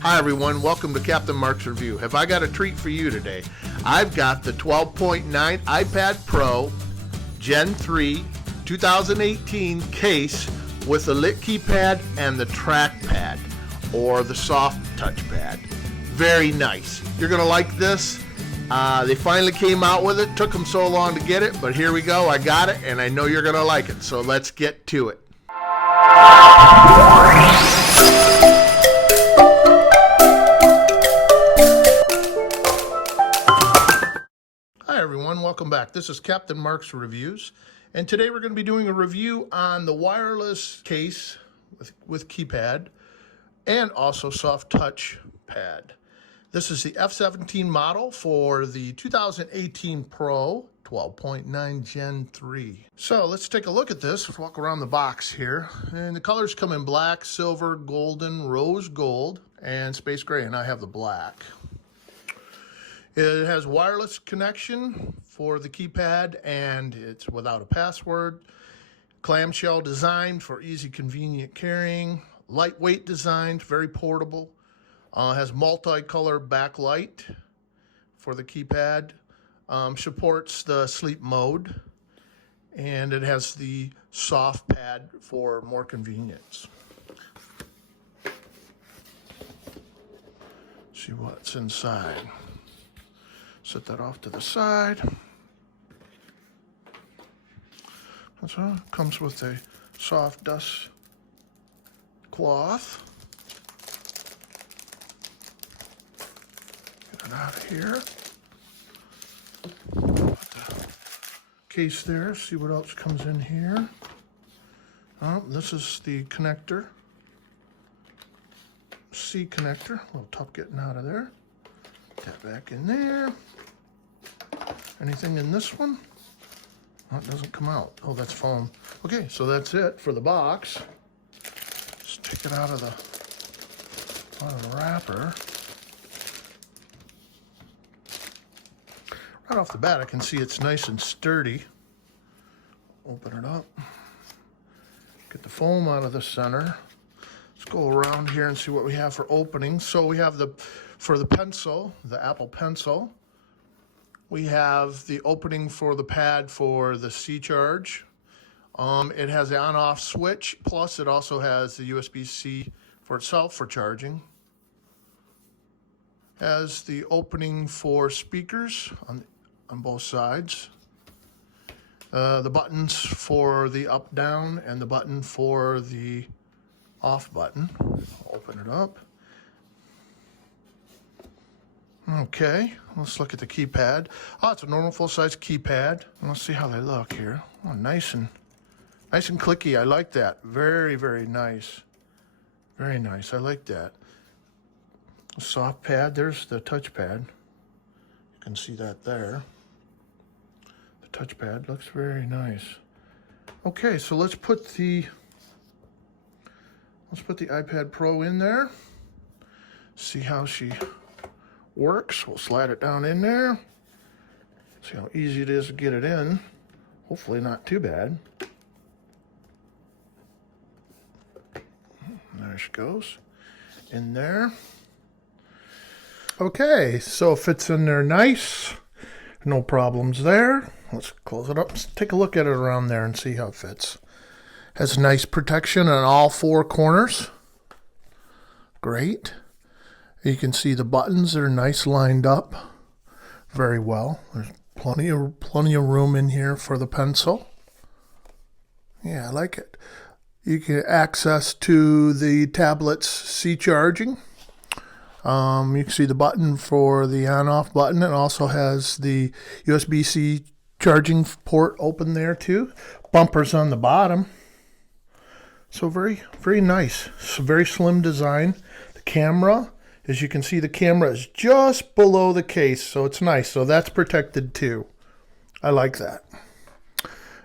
Hi everyone, welcome to Captain Mark's Review. Have I got a treat for you today? I've got the 12.9 iPad Pro Gen 3 2018 case with the lit keypad and the trackpad, or the soft touchpad. Very nice. You're going to like this. They finally came out with it. Took them so long to get it, but here we go. I got it, and I know you're going to like it. So let's get to it. Hi everyone, welcome back. This is Captain Mark's Reviews, and today we're going to be doing a review on the wireless case with keypad and also soft touch pad. This is the F17 model for the 2018 Pro 12.9 Gen 3. So let's take a look at this. Let's walk around the box here. And the colors come in black, silver, golden, rose gold, and space gray, and I have the black. It has wireless connection for the keypad, and it's without a password. Clamshell design for easy, convenient carrying. Lightweight design, very portable. Has multicolor backlight for the keypad. Supports the sleep mode. And it has the soft pad for more convenience. See what's inside. Set that off to the side. So it comes with a soft dust cloth. Get it out of here. Put the case there. See what else comes in here. Oh, this is the connector. C connector. A little tough getting out of there. Get that back in there. Anything in this one? Oh, it doesn't come out. Oh, that's foam. Okay, so that's it for the box. Let's take it out of the wrapper. Right off the bat, I can see it's nice and sturdy. Open it up. Get the foam out of the center. Let's go around here and see what we have for openings. So we have for the pencil, the Apple Pencil. We have the opening for the pad for the C charge. It has the on-off switch, plus it also has the USB-C for itself for charging. Has the opening for speakers on both sides. The buttons for the up, down, and the button for the off button. Open it up. Okay, let's look at the keypad. Oh, it's a normal full-size keypad. Let's see how they look here. Oh, nice and clicky. I like that. Very, very nice. Very nice. I like that. A soft pad. There's the touchpad. You can see that there. The touchpad looks very nice. Okay, so let's put the iPad Pro in there. See how she works. We'll slide it down in there. See how easy it is to get it in. Hopefully not too bad. There she goes. In there. Okay, so it fits in there nice. No problems there. Let's close it up. Let's take a look at it around there and see how it fits. Has nice protection on all four corners. Great. You can see the buttons are nice lined up very well. There's plenty of room in here for the pencil. Yeah, I like it. You can access to the tablet's C charging. You can see the button for the on-off button. It also has the USB-C charging port open there too. Bumpers on the bottom. So very, very nice. It's a very slim design. The camera. As you can see, the camera is just below the case, so it's nice. So that's protected too. I like that.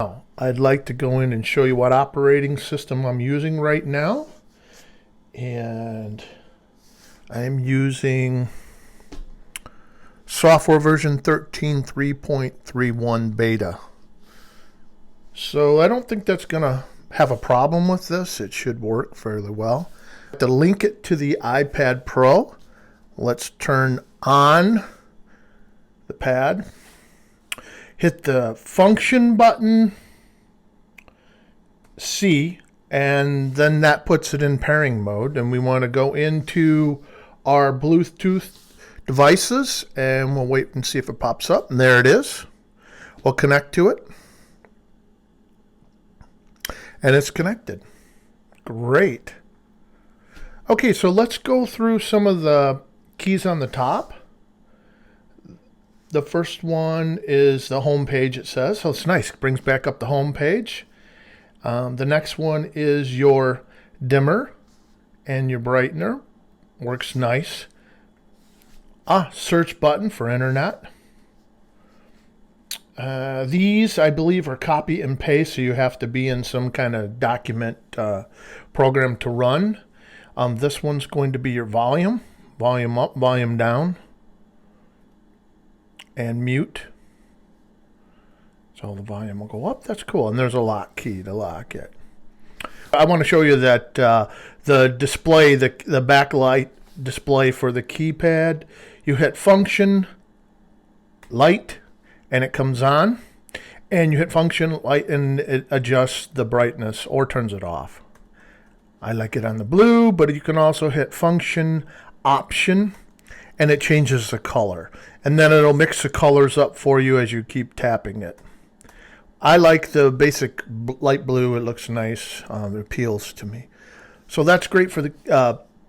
Now, I'd like to go in and show you what operating system I'm using right now. And I'm using software version 13.3.31 beta. So I don't think that's going to have a problem with this. It should work fairly well. To link it to the iPad Pro, let's turn on the pad. Hit the function button, C, and then that puts it in pairing mode. And we want to go into our Bluetooth devices, and we'll wait and see if it pops up. And there it is. We'll connect to it. And it's connected. Great. Okay, so let's go through some of the keys on the top. The first one is the home page, it says. So it's nice. It brings back up the home page. The next one is your dimmer and your brightener. Works nice. Search button for internet. These, I believe, are copy and paste, so you have to be in some kind of document program to run. This one's going to be your volume. Volume up, volume down. And mute. So the volume will go up. That's cool. And there's a lock key to lock it. I want to show you that the display, the backlight display for the keypad, you hit function, light, and it comes on. And you hit function, light, and it adjusts the brightness or turns it off. I like it on the blue, but you can also hit function, option, and it changes the color. And then it'll mix the colors up for you as you keep tapping it. I like the basic light blue. It looks nice. It appeals to me. So that's great for the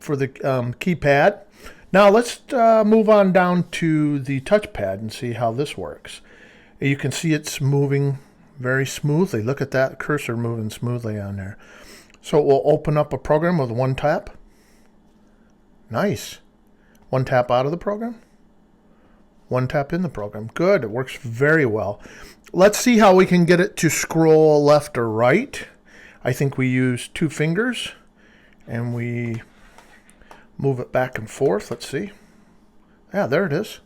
keypad. Now let's move on down to the touchpad and see how this works. You can see it's moving very smoothly. Look at that cursor moving smoothly on there. So it will open up a program with one tap. Nice. One tap out of the program. One tap in the program. Good. It works very well. Let's see how we can get it to scroll left or right. I think we use 2 fingers and we move it back and forth. Let's see. Yeah, there it is.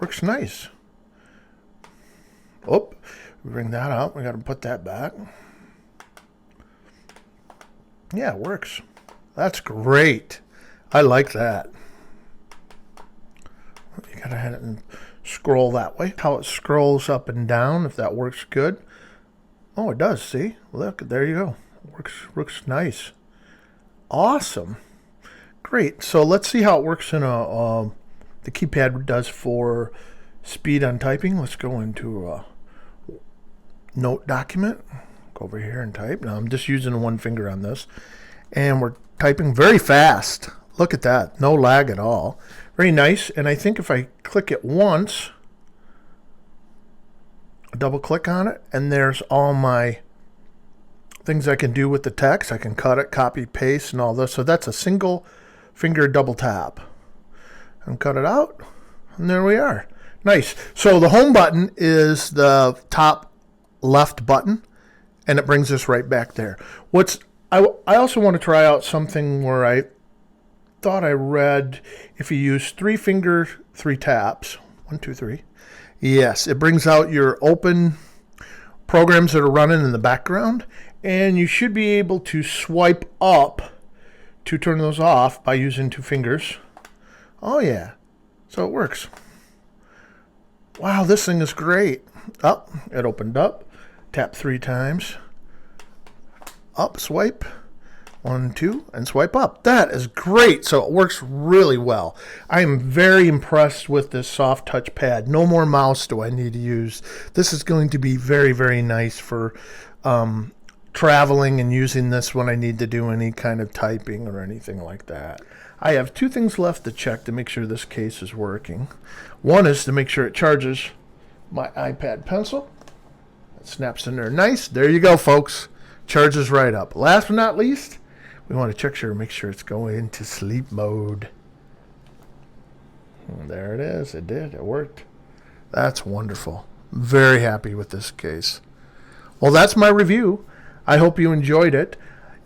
Works nice. Oh, bring that out. We got to put that back. Yeah, it works. That's great. I like that. You gotta hit it and scroll that way. How it scrolls up and down, if that works good. Oh, it does, see? Look, there you go. Works nice. Awesome. Great. So let's see how it works in the keypad does for speed on typing. Let's go into a note document. Go over here and type. Now I'm just using one finger on this. And we're typing very fast. Look at that. No lag at all. Very nice. And I think if I click it once, double click on it, and there's all my things I can do with the text. I can cut it, copy, paste, and all this. So that's a single finger double tap. And cut it out. And there we are. Nice. So the home button is the top left button, and it brings us right back there. I also want to try out something where I thought I read if you use 3 fingers, 3 taps, 1, 2, 3. Yes, it brings out your open programs that are running in the background, and you should be able to swipe up to turn those off by using 2 fingers. Oh yeah, so it works. Wow, this thing is great. Up, it opened up. Tap 3 times. Up, swipe. 1, 2, and swipe up. That is great. So it works really well. I am very impressed with this soft touch pad. No more mouse do I need to use. This is going to be very, very nice for traveling and using this when I need to do any kind of typing or anything like that. I have 2 things left to check to make sure this case is working. One is to make sure it charges my iPad pencil. It snaps in there nice. There you go, folks. Charges right up. Last but not least, we want to make sure it's going into sleep mode. And there it is. It did. It worked. That's wonderful. Very happy with this case. Well, that's my review. I hope you enjoyed it.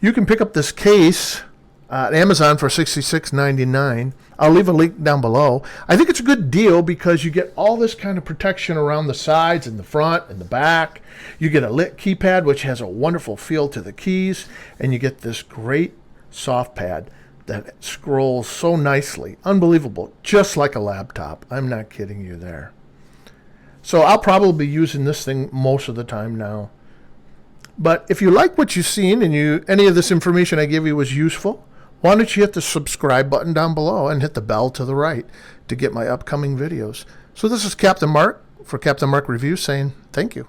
You can pick up this case at Amazon for $66.99. I'll leave a link down below. I think it's a good deal because you get all this kind of protection around the sides and the front and the back. You get a lit keypad, which has a wonderful feel to the keys, and you get this great soft pad that scrolls so nicely. Unbelievable. Just like a laptop. I'm not kidding you there. So I'll probably be using this thing most of the time now. But if you like what you've seen and any of this information I give you was useful, why don't you hit the subscribe button down below and hit the bell to the right to get my upcoming videos. So this is Captain Mark for Captain Mark Review saying thank you.